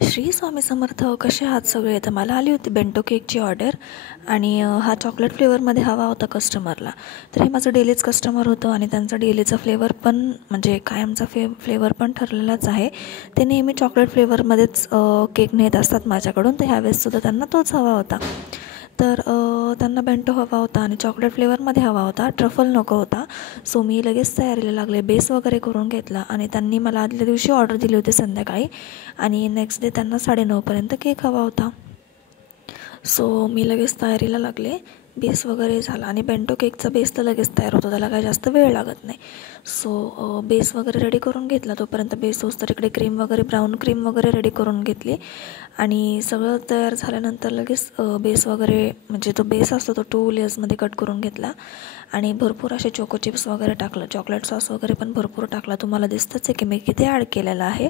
श्री स्वामी समर्थ. कसे आहात सगळे? तर मला आली होती बेंटो केकची ऑर्डर आणि हा चॉकलेट फ्लेवरमध्ये हवा होता कस्टमरला. तर हे माझं डेलीच कस्टमर होतं आणि त्यांचा डेलीचा फ्लेवर पण म्हणजे कायमचा फ्लेवर पण ठरलेलाच आहे. ते नेहमी चॉकलेट फ्लेवरमध्येच केक नेत असतात माझ्याकडून. तर ह्यावेळेससुद्धा त्यांना तोच हवा होता. तर त्यांना बेंटो हवा होता आणि चॉकलेट फ्लेवरमध्ये हवा होता, ट्रफल नको होता. सो मी लगेच तयारीला लागले, बेस वगैरे करून घेतला आणि त्यांनी मला आदल्या दिवशी ऑर्डर दिली होती संध्याकाळी आणि नेक्स्ट डे त्यांना 9:30पर्यंत केक हवा होता. सो मी लगेच तयारीला लागले. बेस वगैरे झाला आणि बेंटो केकचा बेस तर लगेच तयार होतो, त्याला काही जास्त वेळ लागत नाही. सो बेस वगैरे रेडी करून घेतला. तोपर्यंत बेस तर इकडे क्रीम वगैरे ब्राऊन क्रीम वगैरे रेडी करून घेतली आणि सगळं तयार झाल्यानंतर लगेच बेस वगैरे म्हणजे तो बेस असतो तो 2 लेयर्समध्ये कट करून घेतला आणि भरपूर असे चोको चिप्स वगैरे टाकलं. चॉकलेट सॉस वगैरे पण भरपूर टाकला. तुम्हाला दिसतंच आहे की मी किती ॲड केलेलं आहे.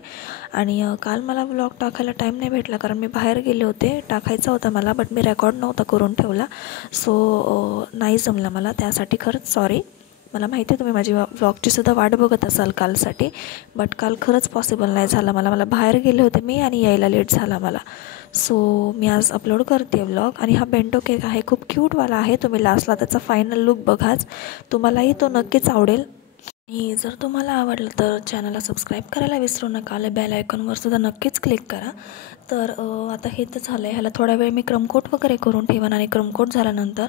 आणि काल मला व्लॉग टाकायला टाईम नाही भेटला कारण मी बाहेर गेले होते. टाकायचा होता मला बट मी रेकॉर्ड नव्हता करून ठेवला. सो नाही जमलं मला, त्यासाठी खरंच सॉरी. मला माहिती आहे तुम्ही माझी व्लॉगचीसुद्धा वाट बघत असाल कालसाठी, बट काल खरंच पॉसिबल नाही झालं मला बाहेर गेले होते मी आणि यायला लेट झाला मला. सो मी आज अपलोड करते व्लॉग. आणि हा बेंटो केक आहे, खूप क्यूटवाला आहे. तुम्ही लास्टला त्याचा फायनल लुक बघाच, तुम्हालाही तो नक्कीच आवडेल. आणि जर तुम्हाला आवडलं तर चॅनलला सबस्क्राईब करायला विसरू नका. बेल आयकॉनवर सुद्धा नक्कीच क्लिक करा. तर आता हे तर झालं आहे. ह्याला थोडा वेळ मी क्रमकोट वगैरे करून ठेवन आणि क्रमकोट झाल्यानंतर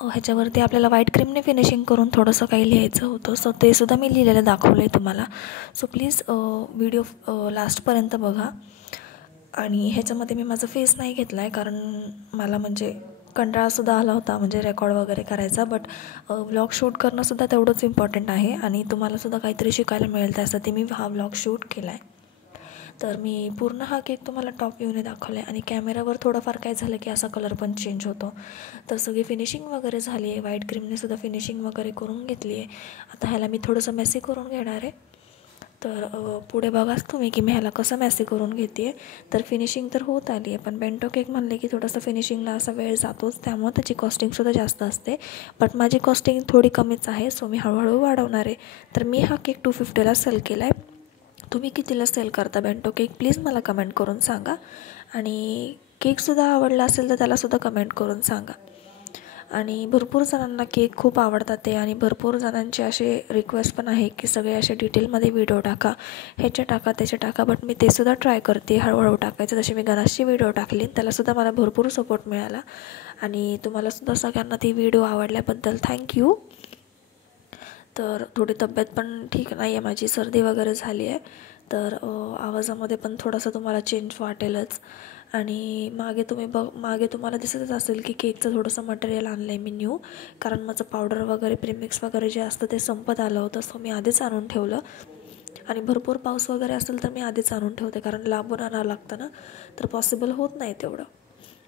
ह्याच्यावरती आपल्याला व्हाईट क्रीमने फिनिशिंग करून थोडंसं काही लिहायचं होतं. सो ते सुद्धा मी लिहिलेलं दाखवलं आहे तुम्हाला. सो प्लीज व्हिडिओ लास्टपर्यंत बघा. आणि ह्याच्यामध्ये मी माझा फेस नाही घेतला आहे कारण मला म्हणजे कंटाळासुद्धा आला होता म्हणजे रेकॉर्ड वगैरे करायचा. बट व्लॉग शूट करणंसुद्धा तेवढंच इम्पॉर्टंट आहे आणि तुम्हालासुद्धा काहीतरी शिकायला मिळेल, त्यासाठी मी हा व्लॉग शूट केला आहे. तर मी पूर्ण हा केक तुम्हाला टॉप व्ह्यूने दाखवला आहे आणि कॅमेरावर थोडंफार काय झालं की असा कलर पण चेंज होतो. तर सगळी फिनिशिंग वगैरे झाली आहे. व्हाईट क्रीमनेसुद्धा फिनिशिंग वगैरे करून घेतली आहे. आता ह्याला मी थोडंसं मेसी करून घेणार आहे. तर पुढे बघाच तुम्ही की मी ह्याला कसं मेसी करून घेते आहे. तर फिनिशिंग तर होत आली आहे, पण बेंटो केक म्हणले की थोडंसं फिनिशिंगला असा वेळ जातोच, त्यामुळे त्याची कॉस्टिंगसुद्धा जास्त असते. बट माझी कॉस्टिंग थोडी कमीच आहे, सो मी हळूहळू वाढवणार आहे. तर मी हा केक 250ला सेल केला आहे. तुम्ही कितीला सेल करता बेंटो केक प्लीज मला कमेंट करून सांगा. आणि केकसुद्धा आवडला असेल तर त्यालासुद्धा कमेंट करून सांगा. आणि भरपूर जणांना केक खूप आवडतात ते आणि भरपूर जणांचे असे रिक्वेस्ट पण आहे की सगळे असे डिटेलमध्ये व्हिडिओ टाका, ह्याचे टाका त्याचे टाका. बट मी ते सुद्धा ट्राय करते हळूहळू टाकायचं. जशी मी गणाशची व्हिडिओ टाकली त्यालासुद्धा मला भरपूर सपोर्ट मिळाला आणि तुम्हालासुद्धा सगळ्यांना ती व्हिडिओ आवडल्याबद्दल थँक्यू. तर थोडी तब्येत पण ठीक नाही आहे माझी, सर्दी वगैरे झाली आहे. तर आवाजामध्ये पण थोडासा तुम्हाला चेंज वाटेलच. आणि मागे तुम्हाला दिसतच असेल की केकचं थोडंसं मटेरियल आणलं आहे मी न्यू, कारण माझं पावडर वगैरे प्रीमिक्स वगैरे जे असतं ते संपत आलं होतं. सो मी आधीच आणून ठेवलं आणि भरपूर पाऊस वगैरे असेल तर मी आधीच आणून ठेवते कारण लांबून आणावं लागतं ना, तर पॉसिबल होत नाही तेवढं.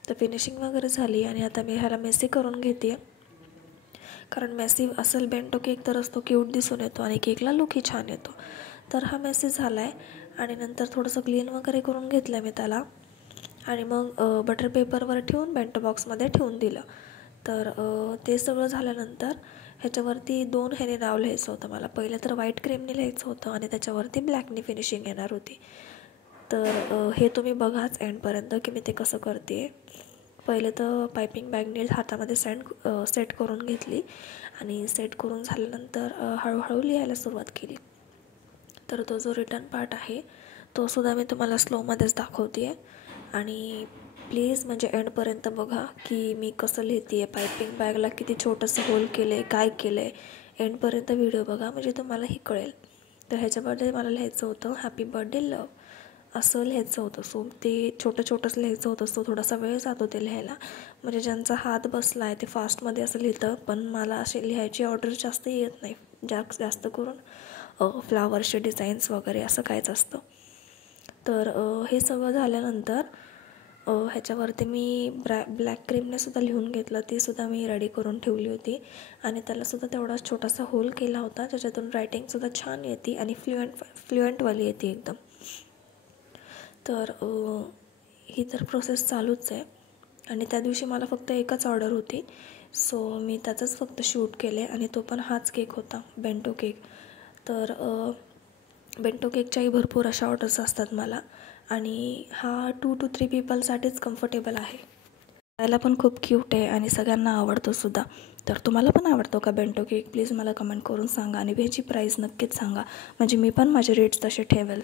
तर फिनिशिंग वगैरे झाली आणि आता मी ह्याला मेसी करून घेते कारण मेसी असेल बेंटो केक तरच तो क्यूट दिसून येतो आणि केकला लुकही छान येतो. तर हा मेसी झाला आहे आणि नंतर थोडंसं क्लीन वगैरे करून घेतलं मी त्याला आणि मग बटर पेपरवर ठेवून बेंटो बॉक्समध्ये ठेवून दिलं. तर ते सगळं झाल्यानंतर ह्याच्यावरती 2 ह्याने नाव लिहायचं होतं मला. पहिलं तर व्हाईट क्रीमने लिहायचं होतं आणि त्याच्यावरती ब्लॅकने फिनिशिंग येणार होती. तर हे तुम्ही बघाच एंडपर्यंत की मी ते कसं करते. पहिले तर पायपिंग बॅगने हातामध्ये सेट करून घेतली आणि सेट करून झाल्यानंतर हळूहळू लिहायला सुरुवात केली. तर तो जो रिटर्न पार्ट आहे तोसुद्धा मी तुम्हाला स्लोमध्येच दाखवते आहे आणि प्लीज म्हणजे एंडपर्यंत बघा की मी कसं लिहिते आहे. पायपिंग बॅगला किती छोटंसं होल केलं आहे, काय केलं आहे, एंडपर्यंत व्हिडिओ बघा म्हणजे तुम्हालाही कळेल. तर ह्याच्यामध्ये मला लिहायचं होतं हॅपी बर्थडे लव, असं लिहायचं होतं. सो ते छोटंच लिहायचं होतं. सो थोडासा वेळ जातो ते लिहायला, म्हणजे ज्यांचा हात बसला आहे ते फास्टमध्ये असं लिहितं. पण मला असे लिहायची ऑर्डर जास्त येत नाही, जास्त करून फ्लावरचे डिझाईन्स वगैरे असं कायच असतं. तर हे सगळं झाल्यानंतर ह्याच्यावरती मी ब्लॅक क्रीमनेसुद्धा लिहून घेतलं, तीसुद्धा मी रेडी करून ठेवली होती आणि त्यालासुद्धा तेवढाच छोटासा होल केला होता ज्याच्यातून रायटिंगसुद्धा छान येते आणि फ्लुएंटवाली येते एकदम. तर ही तर प्रोसेस चालूच आहे आणि त्या दिवशी मला फक्त एकच ऑर्डर होती. सो मी त्याचंच फक्त शूट केले आणि तो पण हाच केक होता बेंटो केक. तर बेंटो केकच्याही भरपूर अशा ऑर्डर्स असतात मला आणि हा 2 to 3 पीपलसाठीच कम्फर्टेबल आहे. खायला पण खूप क्यूट आहे आणि सगळ्यांना आवडतो सुद्धा. तर तुम्हाला पण आवडतो का बेंटो केक? प्लीज मला कमेंट करून सांगा आणि ह्याची प्राईस नक्कीच सांगा, म्हणजे मी पण माझे रेट्स तसे ठेवेल.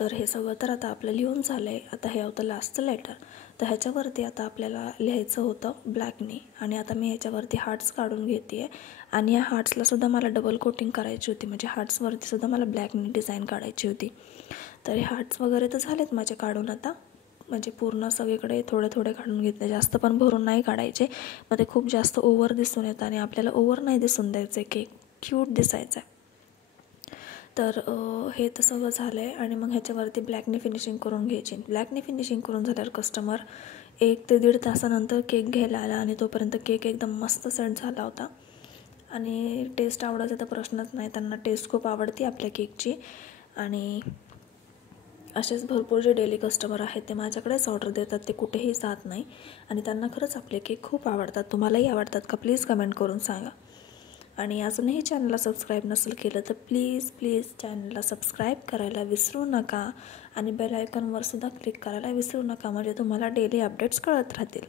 तर हे सगळं तर आता आपलं लिहून झालं आहे. आता हे होतं लास्टचं लेटर. तर ह्याच्यावरती आता आपल्याला लिहायचं होतं ब्लॅकने, आणि आता मी ह्याच्यावरती हार्ट्स काढून घेते आहे. आणि या हार्ट्सलासुद्धा मला डबल कोटिंग करायची होती, म्हणजे हार्ट्सवरती सुद्धा मला ब्लॅकने डिझाईन काढायची होती. तर हे हार्ट्स वगैरे तर झालेत माझे काढून आता, म्हणजे पूर्ण सगळीकडे थोडे थोडे काढून घेतले, जास्त पण भरून नाही काढायचे. मग ते खूप जास्त ओव्हर दिसून येतं आणि आपल्याला ओव्हर नाही दिसून द्यायचं, केक क्यूट दिसायचं आहे. तर हे तर सगळं झालं आहे आणि मग ह्याच्यावरती ब्लॅकने फिनिशिंग करून घ्यायची. ब्लॅकने फिनिशिंग करून झाल्यावर कस्टमर 1 ते 1.5 तासानंतर केक घ्यायला आला आणि तोपर्यंत केक एकदम मस्त सेट झाला होता. आणि टेस्ट आवडायचा तर प्रश्नच नाही, त्यांना टेस्ट खूप आवडते आपल्या केकची. आणि असेच भरपूर जे डेली कस्टमर आहेत ते माझ्याकडेच ऑर्डर देतात, ते कुठेही जात नाही आणि त्यांना खरंच आपले केक खूप आवडतात. तुम्हालाही आवडतात का? प्लीज कमेंट करून सांगा. आणि अजूनही चॅनलला सबस्क्राईब नसेल केलं तर प्लीज प्लीज चॅनलला सबस्क्राईब करायला विसरू नका आणि बेल आयकॉनवरसुद्धा क्लिक करायला विसरू नका, म्हणजे तुम्हाला डेली अपडेट्स कळत राहतील.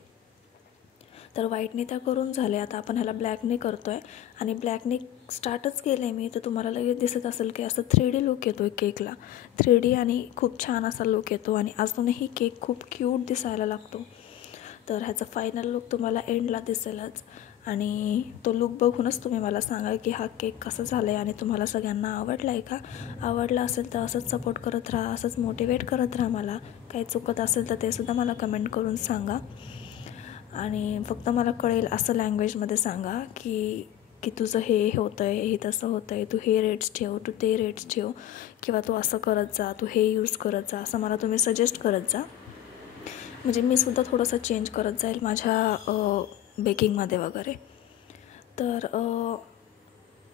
तर व्हाईटने त्या करून झाले. आता आपण ह्याला ब्लॅकने करतो आहे आणि ब्लॅकने स्टार्टच केलं आहे मी. तर तुम्हाला लगेच दिसत असेल की असं 3D लुक येतो आहे केकला. 3D आणि खूप छान असा लुक येतो आणि अजूनही केक खूप क्यूट दिसायला लागतो. तर ह्याचा फायनल लुक तुम्हाला एंडला दिसेलच आणि तो लुक बघूनच तुम्ही मला सांगा की हा केक कसं झालं आहे आणि तुम्हाला सगळ्यांना आवडला आहे का? आवडला असेल तर असंच सपोर्ट करत राहा, असंच मोटिवेट करत राहा मला. काही चुकत असेल तर ते सुद्धा मला कमेंट करून सांगा. आणि फक्त मला कळेल असं लँग्वेजमध्ये सांगा की की तुझं हे होतं आहे, हे तसं होतं आहे, तू हे रेट्स ठेव, तू ते रेट्स ठेव, किंवा तू असं करत जा, तू हे यूज करत जा, असं मला तुम्ही सजेस्ट करत जा. म्हणजे मी सुद्धा थोडंसं चेंज करत जाईल माझ्या बेकिंगमध्ये वगैरे. तर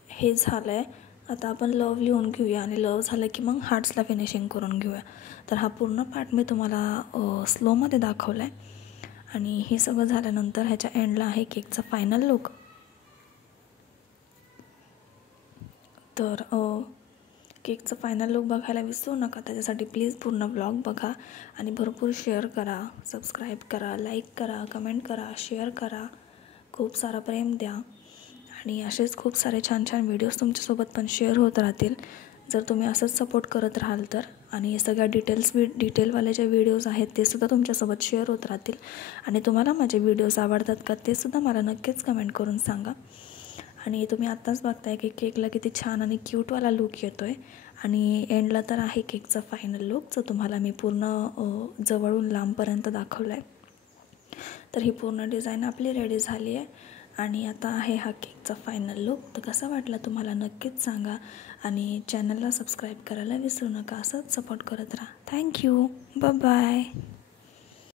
हे झालं आहे. आता आपण लव लिहून घेऊया आणि लव झालं की मग हार्ट्सला फिनिशिंग करून घेऊया. तर हा पूर्ण पार्ट मी तुम्हाला स्लोमध्ये दाखवला आहे आणि हे सगळं झाल्यानंतर ह्याच्या एंडला आहे केकचा फायनल लुक. तर केकचं फायनल लुक बघायला विसरू नका. त्याच्यासाठी प्लीज पूर्ण ब्लॉग बघा आणि भरपूर शेअर करा, सबस्क्राईब करा, लाईक करा, कमेंट करा, शेअर करा, खूप सारा प्रेम द्या आणि असेच खूप सारे छान छान व्हिडिओज तुमच्यासोबत पण शेअर होत राहतील जर तुम्ही असंच सपोर्ट करत राहाल तर. आणि सगळ्या डिटेलवाले जे व्हिडिओज आहेत ते सुद्धा तुमच्यासोबत शेअर होत राहतील. आणि तुम्हाला माझे व्हिडिओज आवडतात का ते सुद्धा मला नक्कीच कमेंट करून सांगा. आणि तुम्ही आत्ताच बघताय की केकला किती छान आणि क्यूटवाला लुक येतो आहे आणि एंडला तर आहे केकचा फायनल लुक, जो तुम्हाला मी पूर्ण जवळून लांबपर्यंत दाखवला आहे. तर ही पूर्ण डिझाईन आपली रेडी झाली आहे आणि आता आहे हा केकचा फायनल लुक. तर कसा वाटला तुम्हाला नक्कीच सांगा आणि चॅनलला सबस्क्राईब करायला विसरू नका. असंच सपोर्ट करत राहा. थँक्यू. बाय.